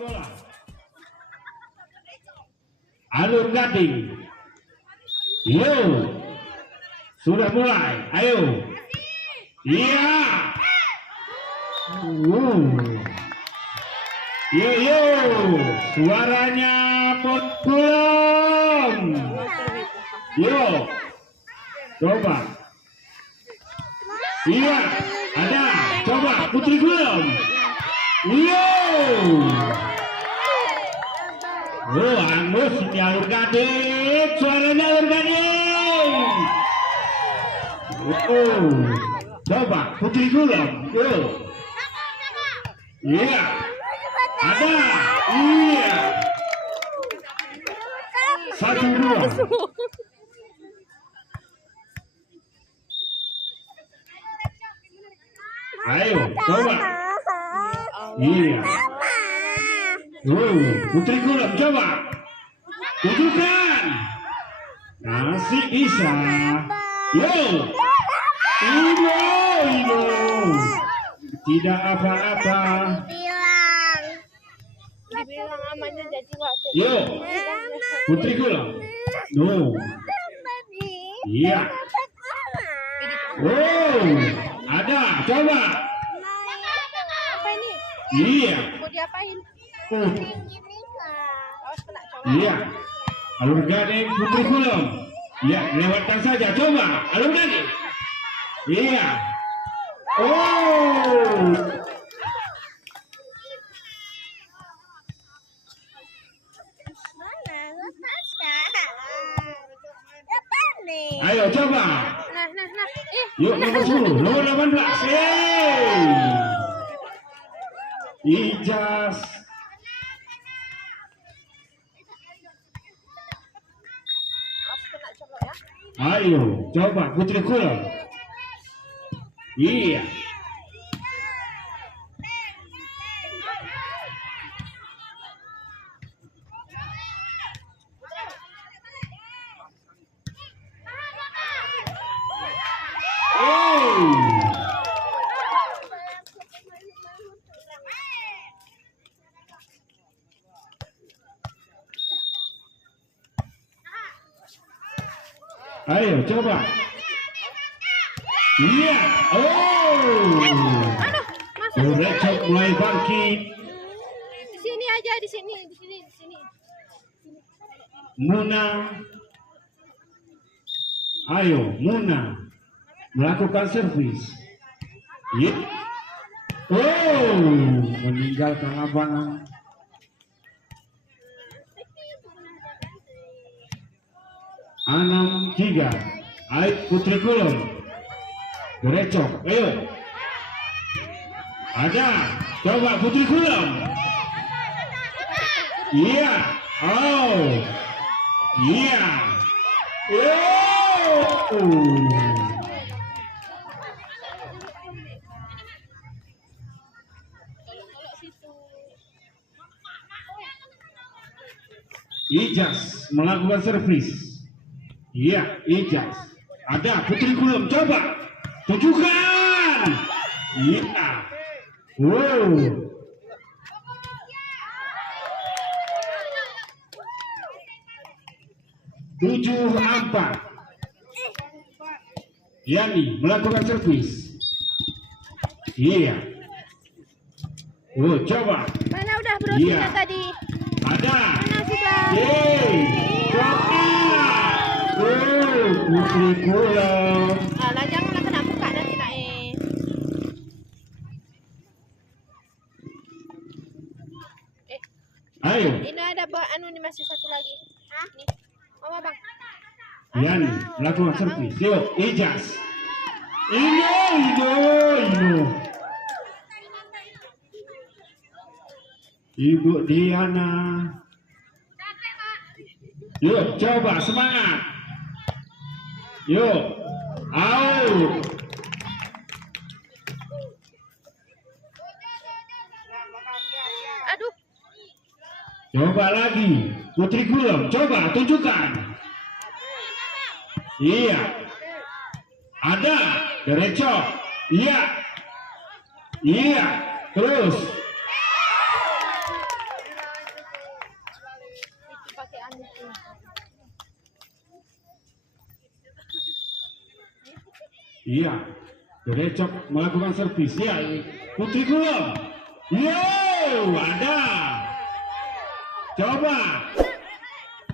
bola. Alur Gading. Yo. Sudah mulai. Ayo. Iya. Yo. Suaranya belum. Yo. Coba. Iya. Ada. Coba Putri Gulom. Yo. Oh, Angus ini Alur Gading. Suaranya Alur Gading. Coba Putri Gulom. Yo. Iya. Ada. Iya. 1-2. Ayo, coba. Iya. Putri Gulom coba. Tunjukkan. Masih bisa. Yo. Ino. Tidak apa-apa. Dibilang amannya jadi waktu. Yo. Putri Gulom. No. Iya. Ada. Coba. Apa ini? Iya. Mau diapain? Iya. Alur Gading Putri Gulom. Iya, lewatkan saja. Coba. Alur Gading. Iya. Ayo coba. Nah. Yuk nomor 10, nomor 18. Ijaz. Ayo coba Putri Gulom. Iya. Ayo coba. Iya. Recok mulai bangkit. Di sini aja, di sini. Muna. Ayo Muna melakukan servis. Iya. Meninggalkan lapangan. Anam 3. Ayo Putri Gulom. Berecok. Ayo. Ada. Coba Putri Gulom. Iya. Iya. Ijaz melakukan servis. Iya, Ijaz. Ada Putri Gulom, coba. Tunjukkan. Iya. 7-4. Yani melakukan servis. Iya. Coba. Mana udah brosnya tadi? Ada. Mana sudah? Putri Gulom. Alah, janganlah kena buka nanti Ayo. Ini ada anu nih, masih satu lagi. Nih. Mama bang. Yani melakukan servis. Yuk, Ijaz. Ino. Ibu Diana. Yuk, coba semangat. Yuk, out. Aduh. Coba lagi, Putri Gulom. Coba tunjukkan. Iya. Ada. Berecok. Iya. Terus. Gerecok melakukan servis. Ya, Putri Kulom. Yo, ada. Coba.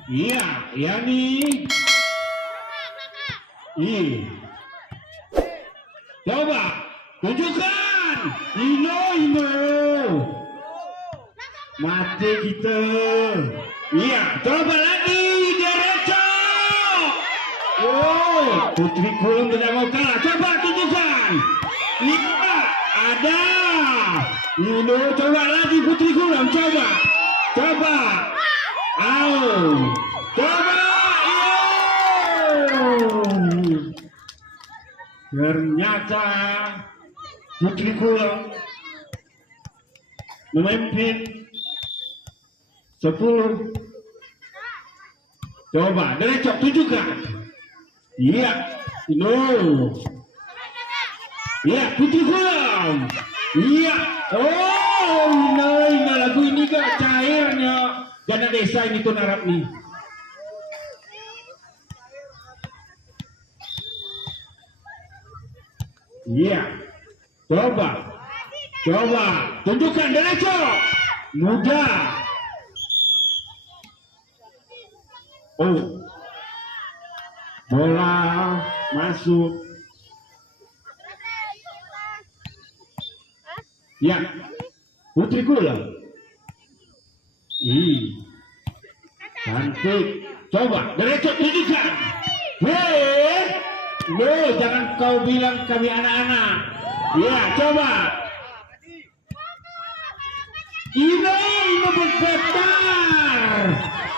Iya, Yani. Coba. Tunjukkan. Ino. Mati kita. Iya, coba lagi. Gerecok. Oh, Putri Kulom tidak mau kalah. Coba tunjukkan. Iya, ada. Ino, coba lagi Putri Kulom. Coba. Coba. Ternyata Putri Kulom memimpin 10. Coba Gerecok tunjukkan. Iya, Iya, Putri Kulom. Iya. Oh, Ino lagu ini gak cairnya. Dana desa ini tuh narap nih. Iya. Coba. Tunjukkan Gerecok. Muda. Oh. Bola masuk. Ya. Putri Kulom. Cantik. Coba Gerecok tunjukkan. Jangan kau bilang kami anak-anak. Ya, coba. Ino bergetar.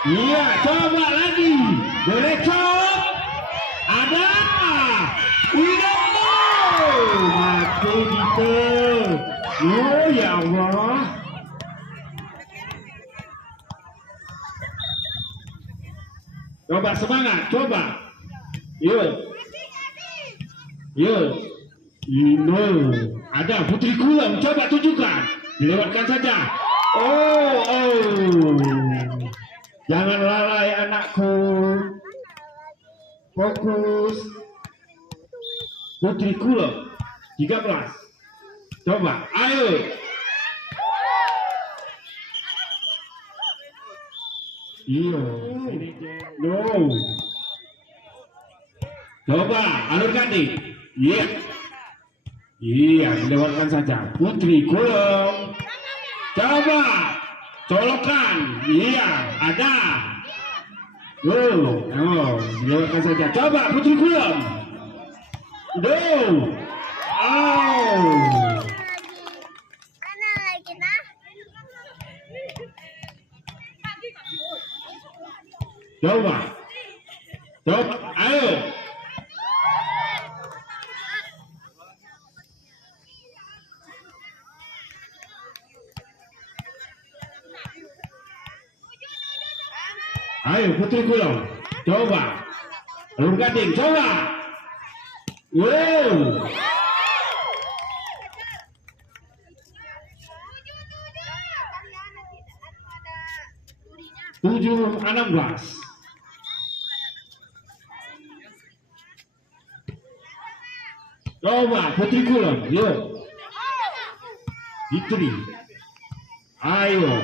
Iya, coba lagi. Gerecok. Ada. Ino. Mati gitu. Oh ya Allah. Coba semangat, coba. Yuk. Ino. Ada Putri Kulom, coba tunjukkan. Dilewatkan saja. Oh. Jangan lalai anakku. Fokus. Putri Kulom 13. Coba, ayo. Iya. No. Coba, alurkan nih. Iya, dilewatkan saja. Putri Kulom. Coba, colokan. Iya, ada. Dilewatkan saja. Coba, Putri Kulom. Coba, ayo. Ayo Putri Kulom, coba. Alur Gading, coba. Wow. 7-16. Coba Putri Kulom, yuk. Fitri. Ayo.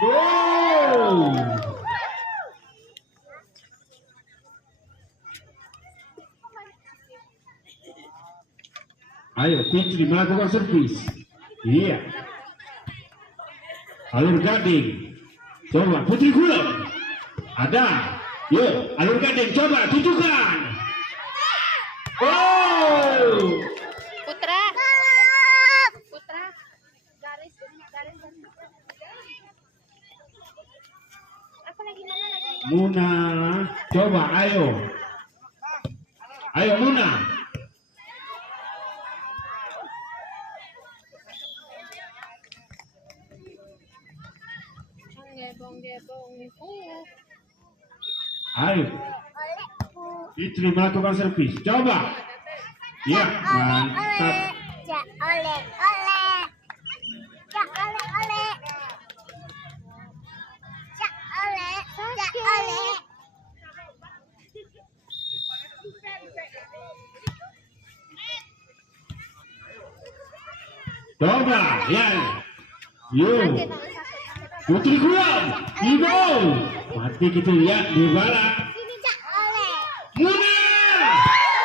Wow. Ayo Fitri melakukan servis. Iya. Alur Gading. Coba Putri Kulom. Ada. Yuk, alur Gading coba tunjukkan. Oh. Putra. Garis. Apa lagi mana lagi? Muna, coba ayo. Ayo Muna. Ayo. Fitri melakukan servis. Coba. Ya, mantap. Coba, ya. Yuk. Putri Gulam, Ibu. Mati kita lihat di bala. Muna.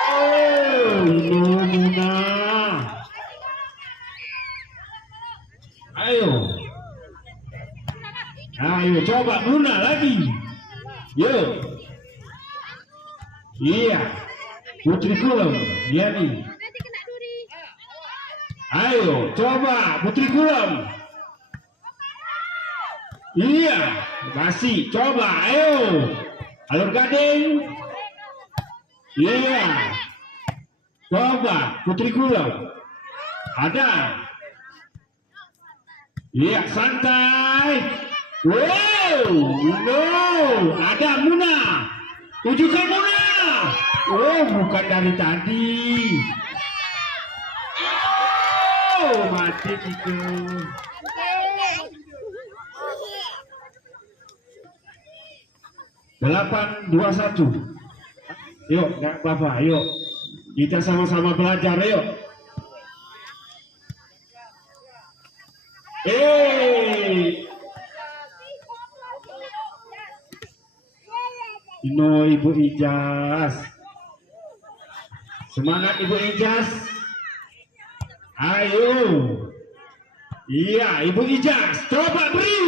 Oh, Muna. Ayo. Ayo, coba Muna lagi. Yuk. Iya. Putri Gulam, ya nih. Ayo, coba Putri Gulam. Iya, masih coba, ayo. Alur Gading. Iya. Coba Putri Gulam. Ada. Iya, santai. Wow, no, ada Muna. Tunjukkan Muna. Oh, bukan dari tadi. Oh, mati itu. 8-21. Yuk, nggak apa-apa, yuk. Kita sama-sama belajar, yuk. Ino Ibu Ijaz. Semangat Ibu Ijaz. Ayo. Iya, Ibu Ijaz. Coba beri.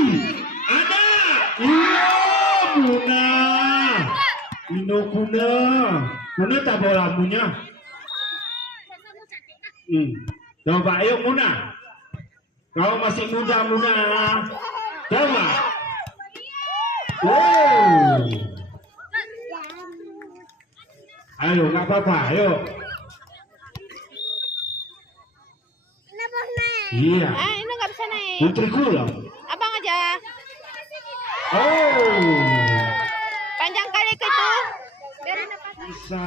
Ada. Iya, Muna. Ino Kuna. Kuna tak bawa lampunya. Coba ayo Muna. Kau masih muda Muna. Coba. Wow. Ayo, nggak apa-apa, ayo. Iya. Ini nggak bisa naik. Putri Gulam. Abang aja. Oh. Panjang kali ke itu. Biar ada pas. Bisa.